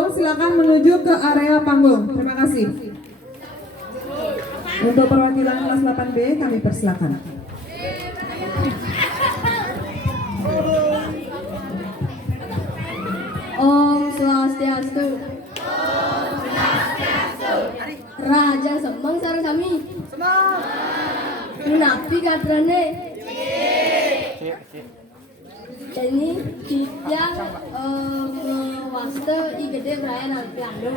panggung, silakan menuju ke area panggung. Terima kasih. Untuk perwakilan kelas 8B kami persilakan. Om Swastiastu. Raja Sembang sareng sami. Napi katrane. Ini tiang waste igede Brian Alpiano.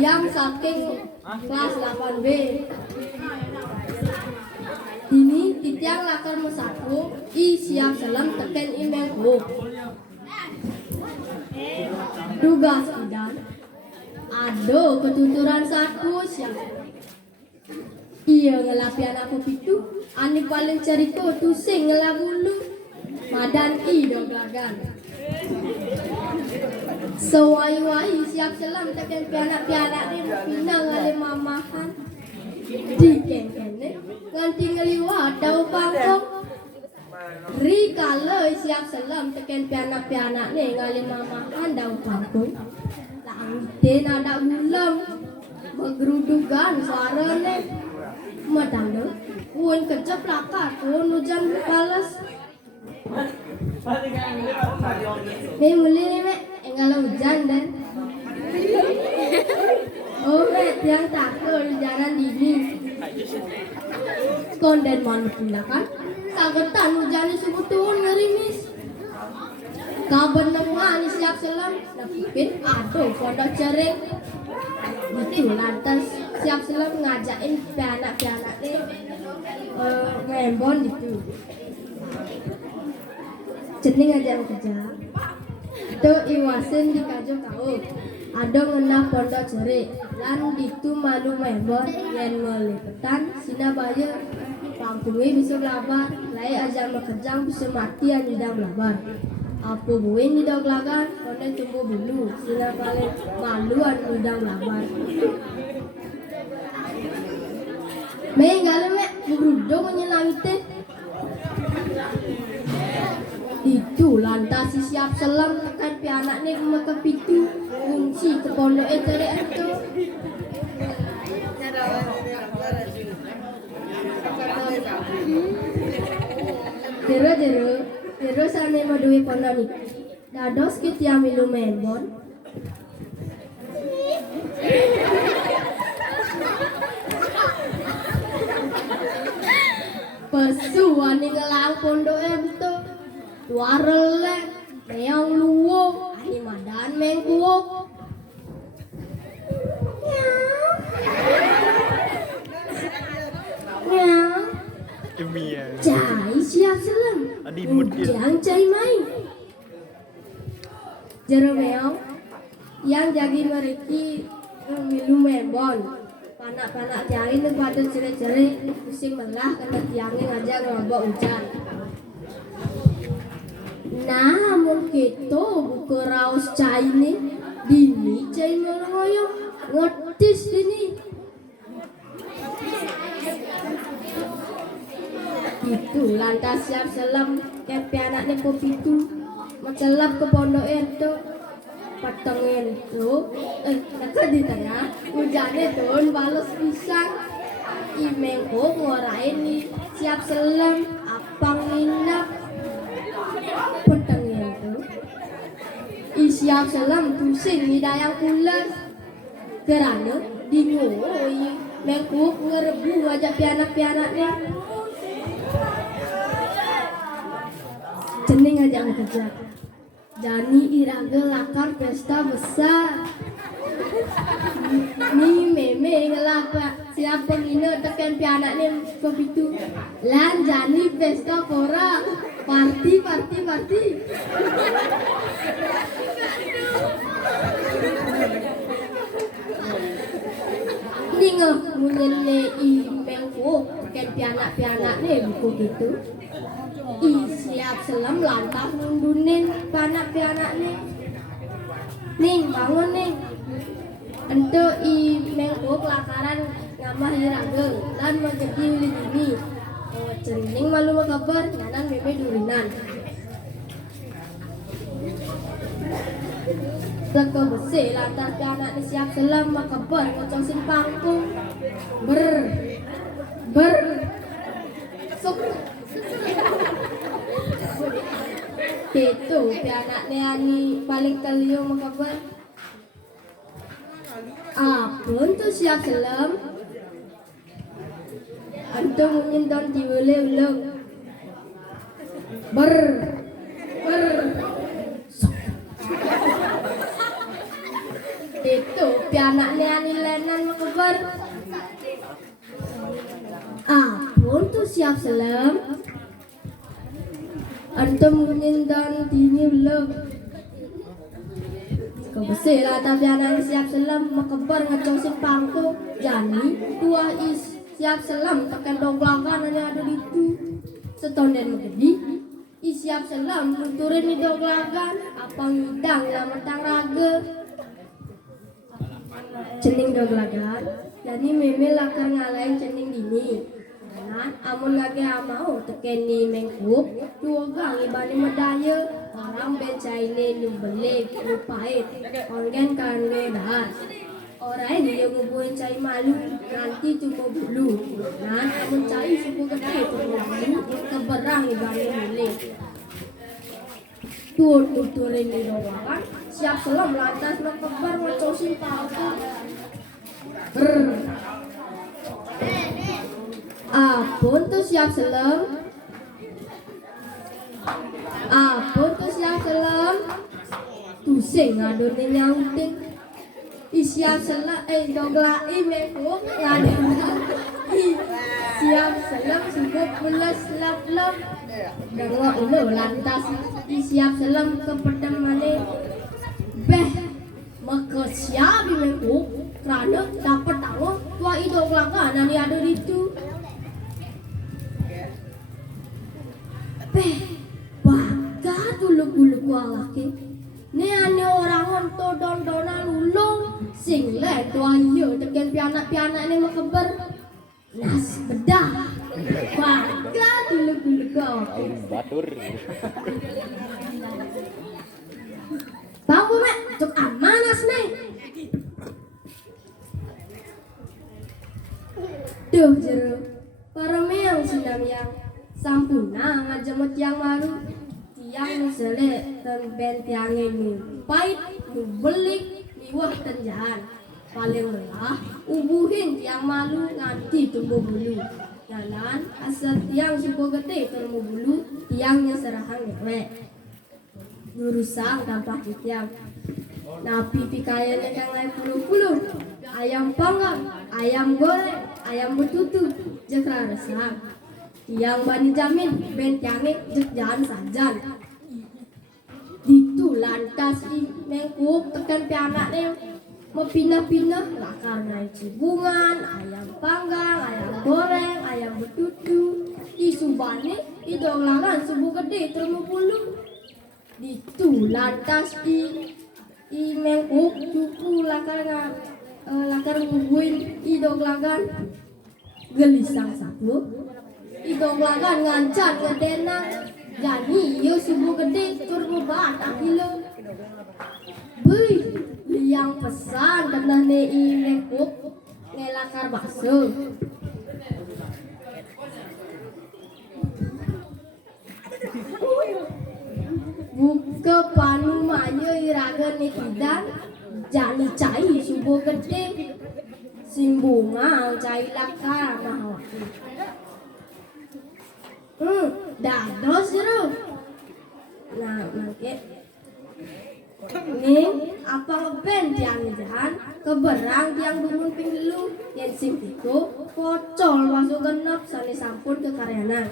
Yang saking kelas 8B. Ini titiang lakar mesaku I siap selam teken imeng ho. Tugas idan ado ketuturan saku siap. Iya ngelapian aku pitu ani paling cerita tusing ngelagulu madan I doglagan. Sewai-wai siap selam teken pianak-pianak ni pinang ale mamahan. Di kene nganti ngeliwat dau pangkong rikala siap selam teken pianak-pianak ni ngali mamahan dau pangkong langte nada gulam megrudugan suara ni madang pun kecep lakar pun hujan balas ni muli ni mek enggal hujan dan oh mek tiang takut hujanan dini konden mana pula kan sagetan hujan subuh turun ngerimis kabar nengah ni siap selam nak pikir aduh pondok cering itu lantas siap selam ngajakin pianak-pianak ni ngembon gitu cening aja kerja itu iwasin di kajo kau ada ngena pondok cerik lan itu malu membon yang melipetan sina bayu pangkungnya bisa belabar lai aja makejang bisa mati yang tidak belabar apa buin tidak lagan konek tumbuh bulu sina paling malu yang tidak belabar menggala mek berudung menyelangite itu lantas si siap selam tekan pianak ni ke pitu kunci ke pondok cari itu Jero sane madui pondok ni dados kit yang milu membon pesuan ni ngelang pondok itu warelek meong luwo ani madan mengkuok cai siap selam yang cai main jero meong yang jagi mereki milu membon panak-panak jari ni pada cere-cere pusing melah kena tiangnya ngajak ngelobok hujan namun kita buka raus cai ni dini cai meloyong ngotis dini itu lantas siap selam kepe anak ni kopi tu mencelap ke pondok itu patengin tu dekat di tengah hujannya turun balas pisang imengko ngorain ni siap selam apang nginap patengin tu siap selam pusing hidayang pulas kerana dingoi mengko ngerebu wajah pianak-pianak ni cening aja kerja Jani iraga lakar pesta besar ni meme ngelapa siapa ngina tekan pianak ni kepitu lan Jani pesta pora party ni ngah munyene I mengko tekan pianak ni buku gitu siap selam lantas ngundunin panak-pianak ni ning bangun ning ento I mengko kelakaran ngamah iraga lan menjadi uli dini cening malu kabar nganan meme durinan Teko besi lantas pianak ni siap selam makabar ngocosin pangkung. Ber suk itu pianak ni ani paling keliu makabar. Apun tu siap selam antum nyendon diwele ulung. Ber itu pianak ni ani lenan makabar. Apun tu siap selam antum nyendon dini ulung. Kebesi lah tapi anak siap selam makabar ngacosin pangku. Jani tua is siap selam tekan donglakan ada di itu. Setonden megedi is siap selam tuturin di donglakan apa ngidang lama tang raga. Cening donglakan jadi meme lakar ngalahin cening dini. Amun lagi amau teken ni mengkup dua gang ibani medaya orang bencaine ni belik lupait orang kan ngedah orang ni yang ngubuin cai malu nanti cuma bulu amun cai suku gede tu malu keberang ibani belik tuturin ni doang siap selam lantas nak kebar ngocosin palsu. Apun tu siap selam. Apun tu siap selam. Tusing adun ni nyauting. Siap selam donglai mekuk adun. Siap selam sibuk belas lap-lap. Dengok lu lantas siap selam ke pedang mane. Beh maka siap mekuk kerana dapat tahu tua idong laga nani ada itu. Baka dulu laki ni ane orang honto don-donan ulung sing le tua iyo teken pianak ni makabar nas bedah baka dulu batur tahu mek cuk amanas nih duh jero para meang sinam yang sampuna ngajemut yang maru tiang selek dan ben tiangnya nu pait nu belik niwah tenjahan paling belah ubuhin tiang malu nganti tumbuh bulu jalan asal tiang suku gede tumbuh bulu tiangnya serahan ngewek nurusang dampak tiang napi pikayan yang lain puluh-puluh ayam panggang ayam goreng ayam betutu jekra resang yang bani jamin ben tiange jek jalan sajan ditu lantas mengkup tekan pianak ni mau pindah-pindah lakar naik cibungan ayam panggang ayam goreng ayam betutu di subane di donglangan subuh gede termu puluh ditu lantas di mengkup cuku lakar ngubuin di donglangan gelisang satu idong lagan ngancan ngedenang jadi iyo subuh gede turbo batak kilo beuy liang pesan karena nei mekuk ngelakar bakso buka panu mayo iraga netidan jani cai subuh gede simbunga cai lakar mahal dados jero. Nah, mangke ning apa ngeben tiang jahan keberang tiang dumun ping telu yen sing itu pocol masuk genep sane sampun ke karyanan.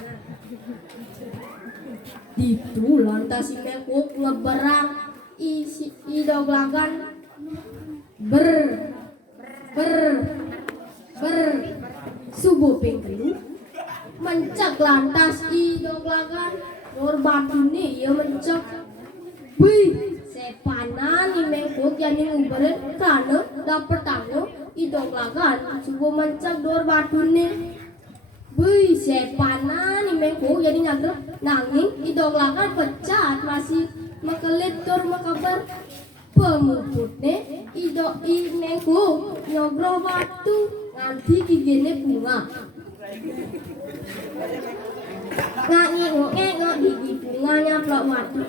Ditu lantas si mekuk ngeberang i doglagan ber subuh ping telu mencak lantas i doglagan nur batu ni ya mencak wih sepanan ni mengkuk yang nguberin karena dapat tahu i doglagan subuh mencak nur batu ni wih sepanan ni mengkuk jadi nyager nanging i doglagan pecat masih makelit tur makabar Pemuputne idoi nengku nyogro watu nganti gigine bunga. Ngak gigi bunga nyaplok watu.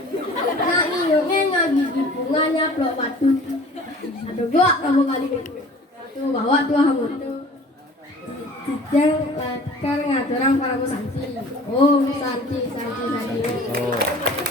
Ngak gigi bunga nyaplok watu. Aduh gua kamu kali ini. Tuh bawa tuh kamu tuh. Dijang lakar ngaturang paraku santi. Oh santi. Oh.